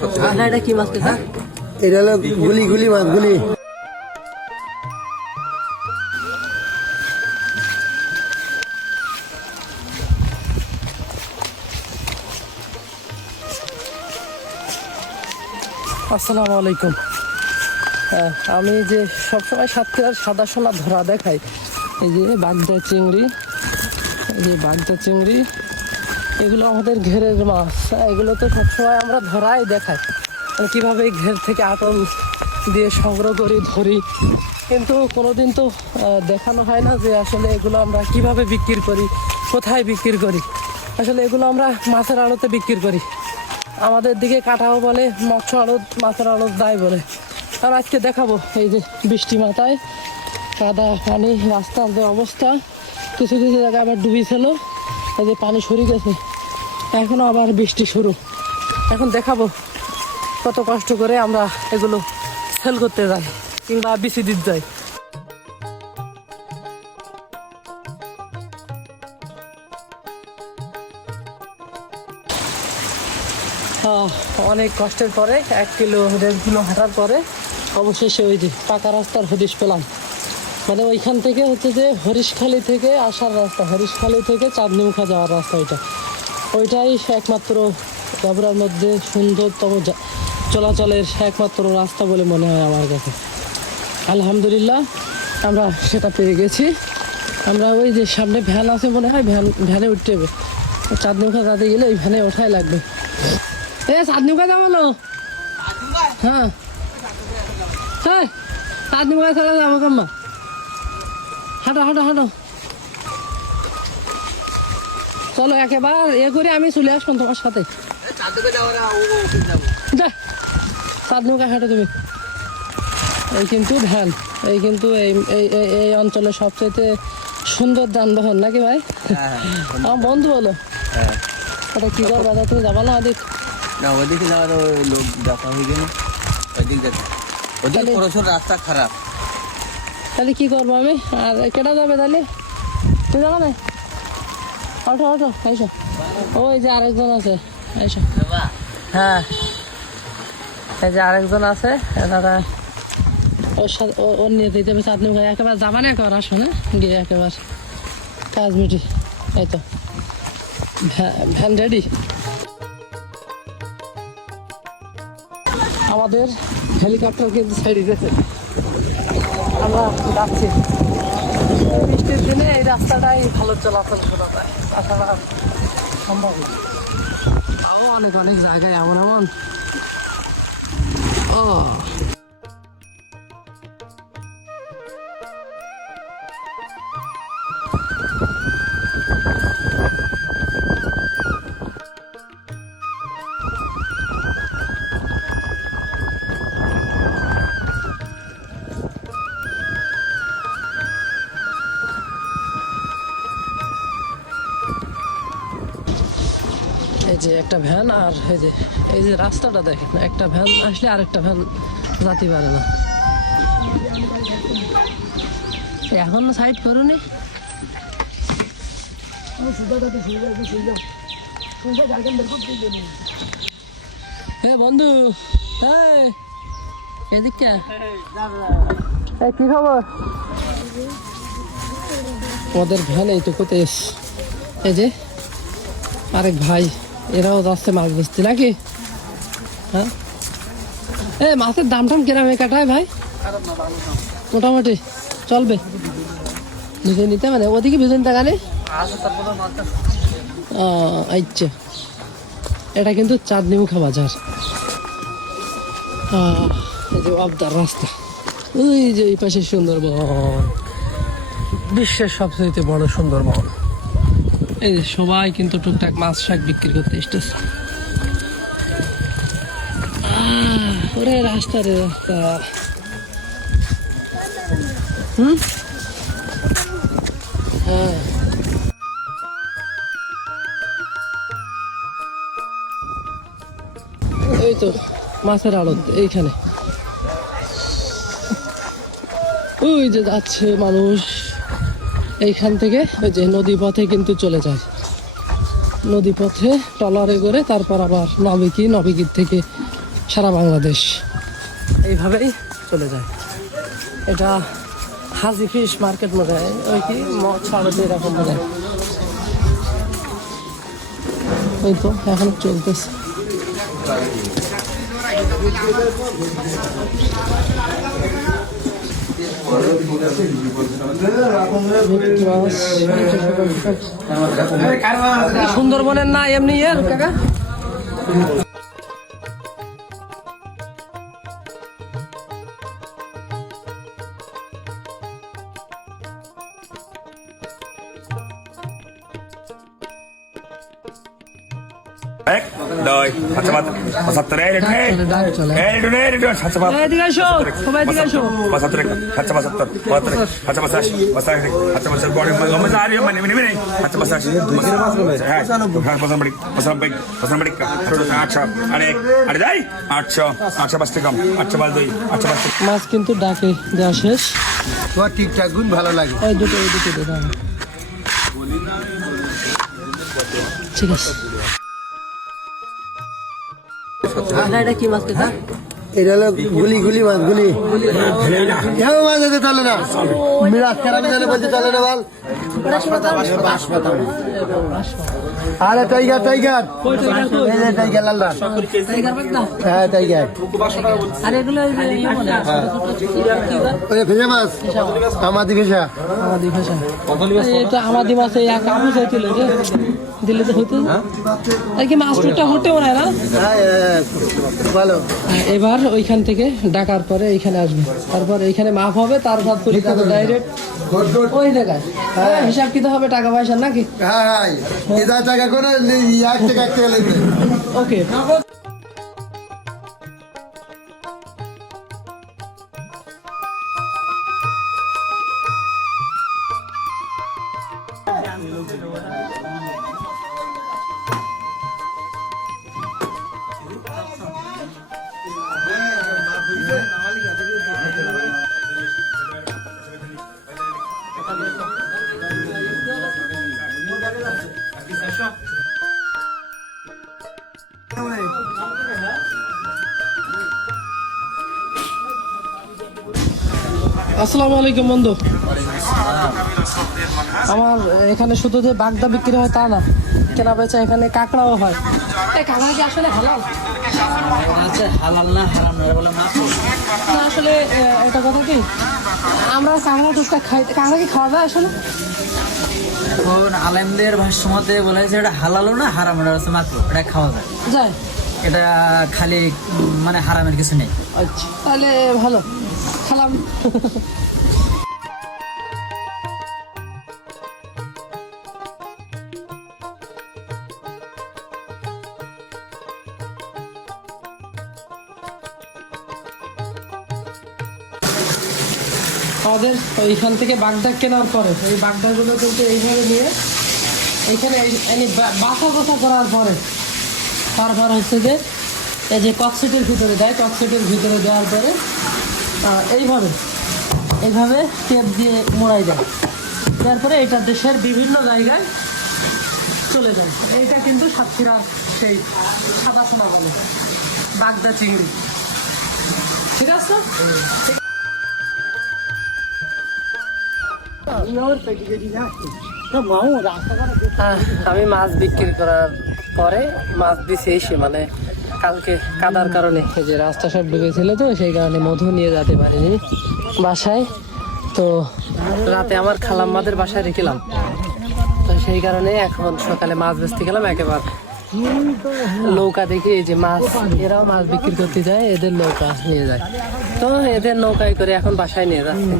এটা কি মাছ? এটা হলো গুলি গুলি মাছ গুলি। আসসালামু আলাইকুম। আমি যে সবসময় সাতক্ষীরার সাদা সোনা ধরা দেখাই, এই যে বাগদা চিংড়ি, এই যে বাগদা চিংড়ি, এগুলো আমাদের ঘেরের মাছ। এগুলো তো সবসময় আমরা ধরাই দেখাই, কীভাবে এই ঘের থেকে আটল দিয়ে সংগ্রহ করি, ধরি, কিন্তু কোনোদিন তো দেখানো হয় না যে আসলে এগুলো আমরা কিভাবে বিক্রি করি, কোথায় বিক্রি করি। আসলে এগুলো আমরা মাছের আড়তে বিক্রি করি। আমাদের দিকে কাটাও বলে, মৎস্য আড়ত, মাছের আড়ত দায় বলে। আর আজকে দেখাবো এই যে বৃষ্টি মাথায় কাদা পানি, রাস্তার যে অবস্থা, কিছু কিছু জায়গায় আবার ডুবিয়েছিল, এই যে পানি সরে গেছে, এখনও আবার বৃষ্টি শুরু। এখন দেখাবো কত কষ্ট করে আমরা এগুলো সেল করতে যাই কিংবা বিচি দিতে যাই। অনেক কষ্টের পরে 1 কিলো 1.5 কিলো হাঁটার পরে অবশেষে ওই যে পাকা রাস্তার হদিশ পেলাম। মানে ওইখান থেকে হচ্ছে যে হরিশখালী থেকে আসার রাস্তা, হরিশখালী থেকে চাঁদনিমুখা যাওয়ার রাস্তা, ওইটাই একমাত্র গাবরার মধ্যে সুন্দরতম চলাচলের একমাত্র রাস্তা বলে মনে হয় আমার কাছে। আলহামদুলিল্লাহ আমরা সেটা পেয়ে গেছি। আমরা ওই যে সামনে ভ্যান আছে মনে হয়, ভ্যানে উঠতে হবে। চাঁদনিমুখা যাতে গেলে ওই ভ্যানে ওঠাই লাগবে। চাঁদনিমুখা যাবো না? হ্যাঁ হ্যাঁ, চাঁদনিমুখা চলে যাবো কাম্মা। হাঁটো হাঁটো হাঁটো, চলো একেবারে করে আমি চলে আসবো তোমার সাথে। চাঁদনিমুখা হাঁটো তুমি। এই কিন্তু ভ্যান, এই কিন্তু এই অঞ্চলের সবচেয়ে সুন্দর যানবাহন নাকি ভাই? আমার বন্ধু বলো ওটা কি করবা? তুমি যাবা না ওদিক? না ওদিকে যাওয়ার লোক দেখা হয়ে গেল, ওদিক দেখা, ওদিক প্রচুর রাস্তা খারাপ। তাহলে কি করবো আমি? আর কেটা যাবে তাহলে? তুই যাবা না? ওঠো ওঠো, আইসো। ওই যে আরেকজন আছে, আইসো। হ্যাঁ, এই যে আরেকজন আছে, দাদা ওর সাথে ওর নিয়ে দিতে হবে চাঁদনিমুখা। একেবারে যাবা না, একেবারে আসো না, গিয়ে একেবারে কাজ মিটি। এই তো ভ্যান রেডি। আমাদের হেলিকপ্টার কিন্তু ছেড়ে গেছে, আমরা যাচ্ছি। বৃষ্টির দিনে এই রাস্তাটাই ভালো চলাচল করা যায়, তাছাড়া সম্ভব না। তাও অনেক অনেক জায়গায় এমন এমন ও এই যে একটা ভ্যান, আর এই যে রাস্তাটা দেখেন, একটা ভ্যান আসলে আরেকটা ভ্যান যেতে পারে না। এখন সাইড করুনি। বন্ধু, এদিক কি খবর? ওদের ভ্যান এই তো কোথায় এস, এই যে আরেক ভাই, এরাও যাচ্ছে মাছ বেচতে নাকি? হ্যাঁ, মাছের দাম টাম কিরমে কাটায় ভাই? মোটামুটি চলবে নিজে নিতে, মানে ওদিকে ভিজন টাকা নেই। আচ্ছা, এটা কিন্তু চাঁদনিমুখা বাজার। এই যে আবদার রাস্তা, ওই যে এই পাশে সুন্দরবন, বিশ্বের সবচেয়ে বড় সুন্দরবন। এই যে সবাই কিন্তু টুকটাক মাছ শাক বিক্রি করতে এসেছে। ওরে রাস্তা রে রাস্তা। হ্যাঁ, এই তো মাছের আড়ত এইখানে। ওই যে যাচ্ছে মানুষ এইখান থেকে, ওই যে নদী পথে কিন্তু চলে যায়, নদী পথে ট্রলারে করে, তারপর আবার নবিকির থেকে সারা বাংলাদেশ এইভাবেই চলে যায়। এটা হাজি ফিশ মার্কেট মনে হয়, ওই কি ছাড়তে এরকম মনে হয়। ওই তো এখন চলতেছে। সুন্দরবনের না এমনি এর কাকা। এক দুই আচ্ছা বাত 75 এই রে এই রে আচ্ছা বাত এদিকে আসো, সবাই এদিকে আসো। 75 আচ্ছা 72 72 আচ্ছা 82 82 আচ্ছা 82 বড় গম জারি মানে মানে আচ্ছা 82 দুইরে মাছ বলে হ্যাঁ 95 95 আচ্ছা আরে আরে যাই 800 আচ্ছা 5 টাকা আচ্ছা 2 আচ্ছা 5 মাছ কিন্তু ডাকে দেওয়া শেষ। তোমার ঠিকঠাক গুণ ভালো লাগে। ওই দুটো দাও। ঠিক আছে। এটা কি মাছ কাকা? এটা হলো গুলি মাছ গুলি মাছ আছে চলে না মিরাজ খারাপ জানে বলছে চলে না বল। আরে টাইগার টাইগার টাইগার লালদা হ্যাঁ টাইগার আর এগুলো ওই ভেজা মাছ আমাদি ভেজা এটা আমাদের মাছে এক আপু চাইছিল যে দিলে তো হতো আর কি মাছ টুকটা হতেও না না। ভালো এবার ওইখান থেকে ডাকার পরে এইখানে আসবে, তারপর এইখানে মাপ হবে, তারপর ডাইরেক্ট ওই জায়গায় হিসাব কিতে হবে টাকা পয়সা নাকি। হ্যাঁ এদার টাকা করে 1 টাকা 1 টাকা লাগবে। ওকে আসসালামু আলাইকুম বন্ধু। আমার এখানে শুধু যে বাগদা বিক্রি হয় তা না, কেনা বেচা এখানে কাঁকড়াও হয়। এই কাঁকড়া কি আসলে হালাল? আচ্ছা হালাল না হারাম না বলে মাছ না আসলে এটা কথা কি, আমরা কাঁকড়া টুকটা খাই, কাঁকড়া কি খাওয়া যায় আসলে? এখন আলেমদের ভাষ্য মতে বলে যে এটা হালালও না হারামও না, হচ্ছে মাত্র এটা খাওয়া যায়। যায় এটা খালি মানে হারামের কিছু নেই। আচ্ছা তাহলে ভালো খালাম। আমাদের এইখান থেকে বাগদা কেনার পরে এই বাগদাগুলো কিন্তু এইভাবে নিয়ে এইখানে বাসা করার পরে তারপর হচ্ছে যে এই যে ককসেটের ভিতরে দেয়, ককসেটের ভিতরে দেওয়ার পরে এইভাবে টেপ দিয়ে মোড়াই দেয়, তারপরে এটা দেশের বিভিন্ন জায়গায় চলে যায়। এইটা কিন্তু সাতক্ষীরার সেই সাদা সোনা বলে বাগদা চিংড়ি, ঠিক আছে। আমি মাছ বিক্রি করার পরে মাছ দিছি এসে মানে কালকে কাদার কারণে এই যে রাস্তা সব ডুবেছিল, তো সেই কারণে মধু নিয়ে যেতে পারিনি বাসায়। তো রাতে আমার খালাম্মাদের বাসায় রেখেলাম, তো সেই কারণে এখন সকালে মাছ বেচতে গেলাম। একেবারে নৌকা দেখি এই যে মাছ, এরাও মাছ বিক্রি করতে যায়, এদের নৌকা নিয়ে যায়, তো এদের নৌকায় করে এখন বাসায় নিয়ে যাচ্ছে।